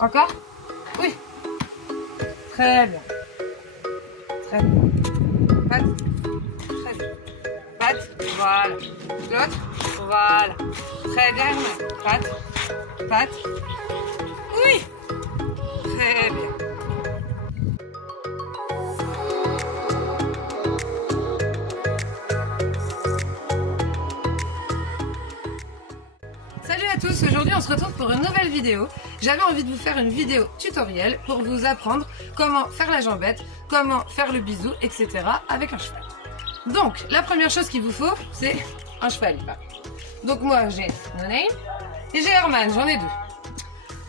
Encore? Oui. Très bien. Très bien. Patte. Très bien. Patte. Voilà. L'autre. Voilà. Très bien. Patte. Patte. Oui. Très bien. Salut à tous, aujourd'hui on se retrouve pour une nouvelle vidéo. J'avais envie de vous faire une vidéo tutoriel pour vous apprendre comment faire la jambette, comment faire le bisou, etc. avec un cheval. Donc la première chose qu'il vous faut, c'est un cheval. Donc moi j'ai Noname et j'ai Herman, j'en ai deux.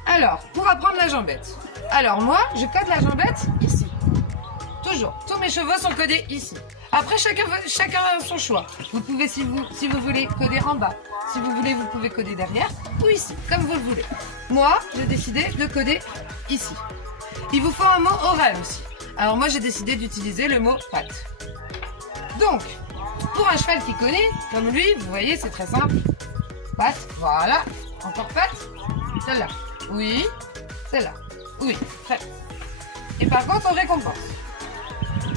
Alors, pour apprendre la jambette, alors moi je code la jambette ici. Toujours, tous mes chevaux sont codés ici. Après, chacun a son choix. Vous pouvez, si vous voulez, coder en bas. Si vous voulez, vous pouvez coder derrière ou ici, comme vous le voulez. Moi, j'ai décidé de coder ici. Il vous faut un mot oral aussi. Alors moi, j'ai décidé d'utiliser le mot patte. Donc, pour un cheval qui connaît, comme lui, vous voyez, c'est très simple. Patte, voilà. Encore patte. Celle-là. Oui. Celle-là. Oui. Très bien. Et par contre, on récompense.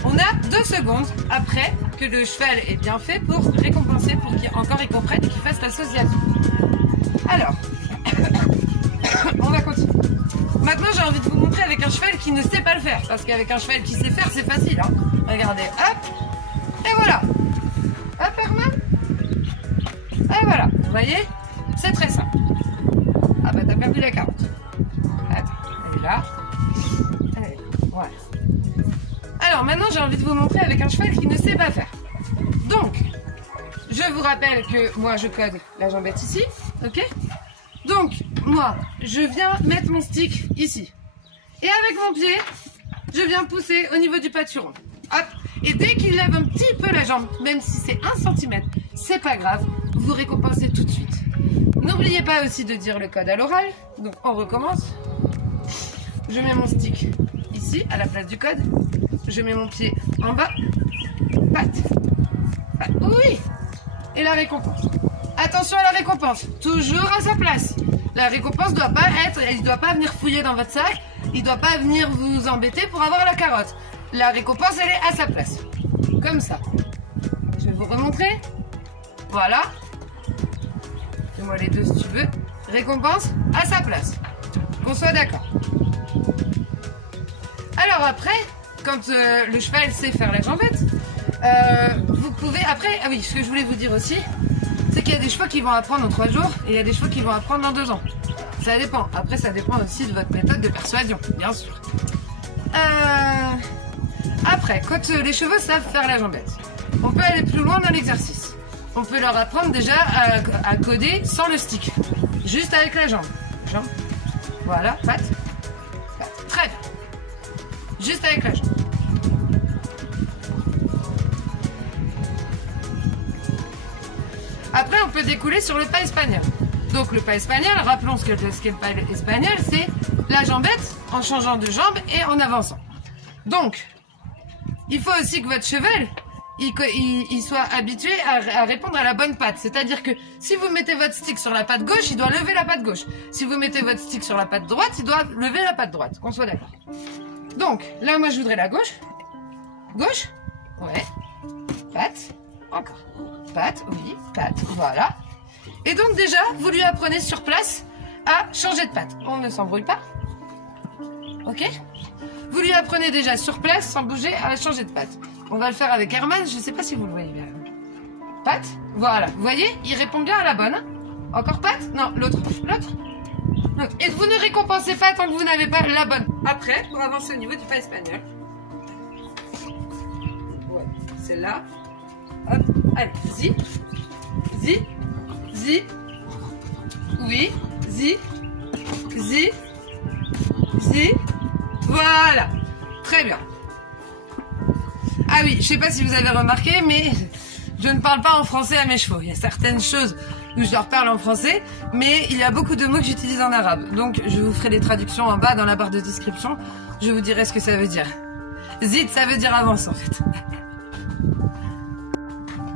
On a 2 secondes après que le cheval est bien fait pour récompenser, pour qu'il comprenne et qu'il fasse l'association. Alors, on va continuer. Maintenant, j'ai envie de vous montrer avec un cheval qui ne sait pas le faire. Parce qu'avec un cheval qui sait faire, c'est facile. Hein. Regardez, hop, et voilà. Hop, Herman. Et voilà, vous voyez, c'est très simple. Ah bah, t'as perdu la carotte. Attends, elle est là. Elle est là. Voilà. Alors maintenant j'ai envie de vous montrer avec un cheval qui ne sait pas faire. Donc, je vous rappelle que moi je code la jambette ici, ok? Donc, moi, je viens mettre mon stick ici. Et avec mon pied, je viens pousser au niveau du pâturon. Hop! Et dès qu'il lève un petit peu la jambe, même si c'est 1 cm, c'est pas grave, vous récompensez tout de suite. N'oubliez pas aussi de dire le code à l'oral. Donc on recommence. Je mets mon stick ici, à la place du code. Je mets mon pied en bas. Patte. Patte. Oui. Et la récompense. Attention à la récompense. Toujours à sa place. La récompense doit pas être... Il ne doit pas venir fouiller dans votre sac. Il ne doit pas venir vous embêter pour avoir la carotte. La récompense, elle est à sa place. Comme ça. Je vais vous remontrer. Voilà. Fais-moi les deux si tu veux. Récompense à sa place. Qu'on soit d'accord. Alors après... Quand le cheval sait faire la jambette, vous pouvez après... Ah oui, ce que je voulais vous dire aussi, c'est qu'il y a des chevaux qui vont apprendre en 3 jours et il y a des chevaux qui vont apprendre en 2 ans. Ça dépend. Après, ça dépend aussi de votre méthode de persuasion, bien sûr. Après, quand les chevaux savent faire la jambette, on peut aller plus loin dans l'exercice. On peut leur apprendre déjà à coder sans le stick, juste avec la jambe. Jambe. Voilà, patte. Patte. Très bien. Juste avec la jambe. Après, on peut découler sur le pas espagnol. Donc, le pas espagnol, rappelons ce qu'est le pas espagnol, c'est la jambette en changeant de jambe et en avançant. Donc, il faut aussi que votre cheval, il soit habitué à répondre à la bonne patte. C'est-à-dire que si vous mettez votre stick sur la patte gauche, il doit lever la patte gauche. Si vous mettez votre stick sur la patte droite, il doit lever la patte droite. Qu'on soit d'accord. Donc, là, moi, je voudrais la gauche. Gauche. Ouais. Patte. Encore. Patte. Oui. Patte. Voilà. Et donc, déjà, vous lui apprenez sur place à changer de patte. On ne s'embrouille pas. Ok? Vous lui apprenez déjà sur place, sans bouger, à changer de patte. On va le faire avec Herman. Je ne sais pas si vous le voyez bien. Patte. Voilà. Vous voyez? Il répond bien à la bonne. Encore patte? Non, l'autre. L'autre. Et vous ne récompensez pas tant que vous n'avez pas la bonne. Après, pour avancer au niveau du pas espagnol. Ouais, celle-là. Hop, allez, zi. Zi. Zi. Oui. Zi. Zi. Zi. Voilà. Très bien. Ah oui, je sais pas si vous avez remarqué, mais je ne parle pas en français à mes chevaux. Il y a certaines choses où je leur parle en français, mais il y a beaucoup de mots que j'utilise en arabe. Donc, je vous ferai les traductions en bas dans la barre de description. Je vous dirai ce que ça veut dire. Zid, ça veut dire avance, en fait.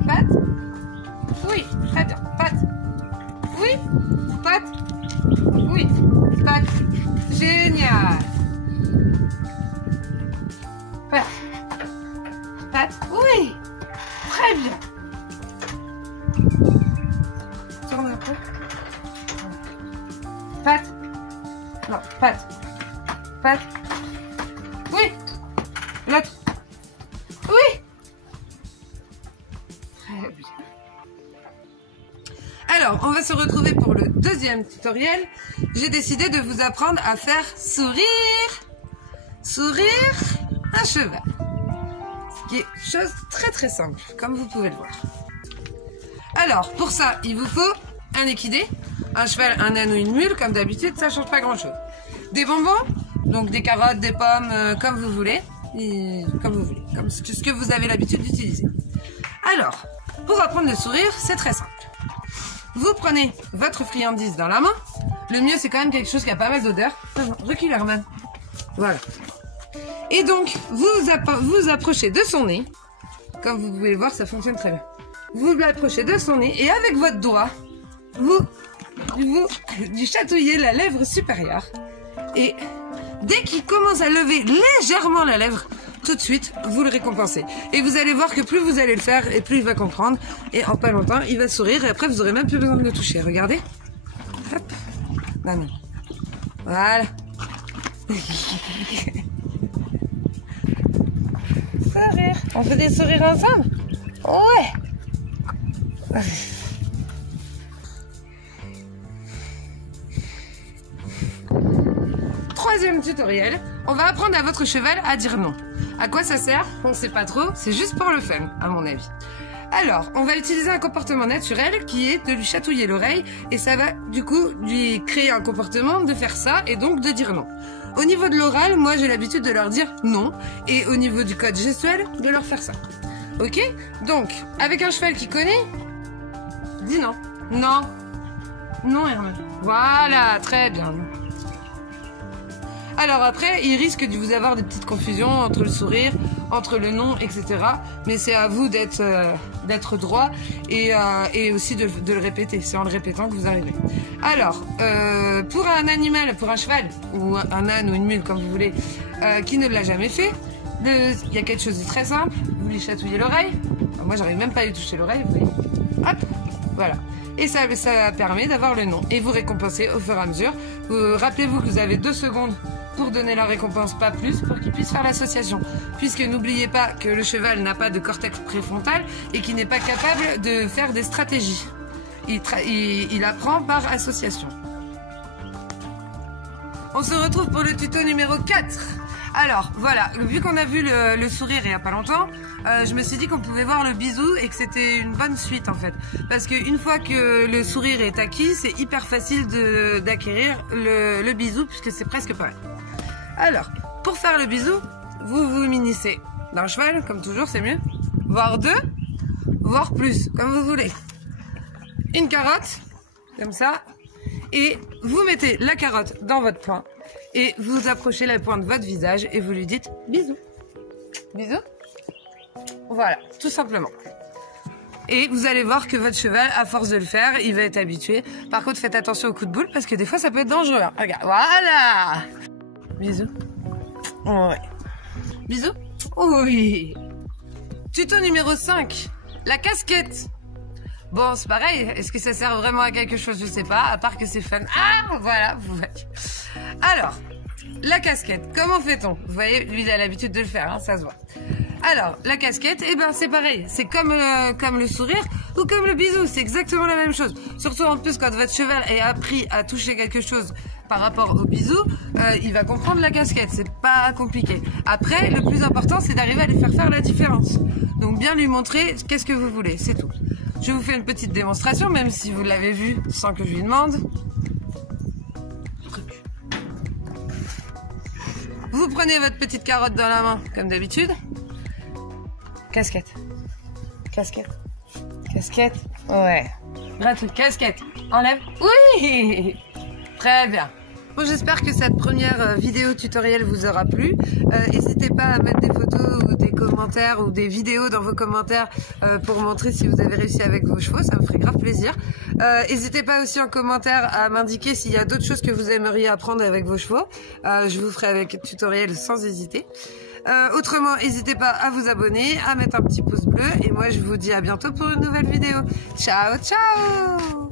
Patte. Oui, très bien. Patte. Oui. Patte. Oui. Patte. Génial. Génial. Voilà. Pat. Oui. Très bien. Tourne un peu. Pat. Non, Pat. Pat. Oui. L'autre. Oui. Très bien. Alors, on va se retrouver pour le deuxième tutoriel. J'ai décidé de vous apprendre à faire sourire un cheval. Ce qui est chose très très simple, comme vous pouvez le voir. Alors, pour ça, il vous faut un équidé, un cheval, un âne ou une mule, comme d'habitude, ça change pas grand chose. Des bonbons, donc des carottes, des pommes, comme vous voulez, comme ce que vous avez l'habitude d'utiliser. Alors, pour apprendre le sourire, c'est très simple. Vous prenez votre friandise dans la main. Le mieux, c'est quand même quelque chose qui a pas mal d'odeur. Recule, Herman. Voilà. Et donc, vous approchez de son nez. Comme vous pouvez le voir, ça fonctionne très bien. Vous l'approchez de son nez et avec votre doigt, vous lui chatouillez la lèvre supérieure. Et dès qu'il commence à lever légèrement la lèvre, tout de suite, vous le récompensez. Et vous allez voir que plus vous allez le faire, et plus il va comprendre. Et en pas longtemps, il va sourire. Et après, vous aurez même plus besoin de le toucher. Regardez. Hop. Non. Voilà. Sourire. On fait des sourires ensemble? Ouais. Troisième tutoriel, on va apprendre à votre cheval à dire non. À quoi ça sert? On ne sait pas trop, c'est juste pour le fun, à mon avis. Alors, on va utiliser un comportement naturel qui est de lui chatouiller l'oreille et ça va du coup lui créer un comportement de faire ça et donc de dire non. Au niveau de l'oral, moi j'ai l'habitude de leur dire non et au niveau du code gestuel, de leur faire ça. Ok? Donc, avec un cheval qui connaît, dis non. Non. Non, Herman. Voilà, très bien. Alors après, il risque de vous avoir des petites confusions entre le sourire, entre le non, etc. Mais c'est à vous d'être droit et aussi de le répéter. C'est en le répétant que vous arrivez. Alors, pour un animal, pour un cheval, ou un âne ou une mule, comme vous voulez, qui ne l'a jamais fait, il y a quelque chose de très simple. Vous lui chatouillez l'oreille. Moi, j'arrive même pas à lui toucher l'oreille, vous voyez. Hop, voilà. Et ça permet d'avoir le non. Et vous récompensez au fur et à mesure. Rappelez-vous que vous avez 2 secondes pour donner la récompense, pas plus, pour qu'il puisse faire l'association. Puisque n'oubliez pas que le cheval n'a pas de cortex préfrontal et qu'il n'est pas capable de faire des stratégies. Il apprend par association. On se retrouve pour le tuto numéro 4. Alors, voilà, vu qu'on a vu le sourire il n'y a pas longtemps, je me suis dit qu'on pouvait voir le bisou et que c'était une bonne suite en fait. Parce qu'une fois que le sourire est acquis, c'est hyper facile d'acquérir le bisou puisque c'est presque pareil. Alors, pour faire le bisou, vous vous munissez d'un cheval, comme toujours, c'est mieux. Voire 2, voire plus, comme vous voulez. Une carotte, comme ça. Et vous mettez la carotte dans votre poing. Et vous approchez la pointe de votre visage et vous lui dites bisous. Bisous. Voilà, tout simplement. Et vous allez voir que votre cheval, à force de le faire, il va être habitué. Par contre, faites attention aux coups de boule parce que des fois, ça peut être dangereux. Hein. Regarde, voilà. Bisous. Ouais. Bisous. Oui. Tuto numéro 5. La casquette. Bon, c'est pareil. Est-ce que ça sert vraiment à quelque chose? Je sais pas, à part que c'est fun. Ah, voilà, vous voyez. Alors, la casquette, comment fait-on? Vous voyez, lui, il a l'habitude de le faire, hein, ça se voit. Alors, la casquette, eh ben, c'est pareil. C'est comme le sourire ou comme le bisou. C'est exactement la même chose. Surtout, en plus, quand votre cheval est appris à toucher quelque chose par rapport au bisou, il va comprendre la casquette. C'est pas compliqué. Après, le plus important, c'est d'arriver à lui faire la différence. Donc, bien lui montrer qu'est-ce que vous voulez. C'est tout. Je vous fais une petite démonstration, même si vous l'avez vu sans que je lui demande. Vous prenez votre petite carotte dans la main, comme d'habitude. Casquette. Casquette. Casquette. Ouais. Gratouille. Casquette. Enlève. Oui. Très bien. Bon, j'espère que cette première vidéo tutoriel vous aura plu. N'hésitez pas à mettre des photos ou des commentaires ou des vidéos dans vos commentaires pour montrer si vous avez réussi avec vos chevaux, ça me ferait grave plaisir. N'hésitez pas aussi en commentaire à m'indiquer s'il y a d'autres choses que vous aimeriez apprendre avec vos chevaux. Je vous ferai avec tutoriel sans hésiter. Autrement, n'hésitez pas à vous abonner, à mettre un petit pouce bleu et moi je vous dis à bientôt pour une nouvelle vidéo. Ciao ciao.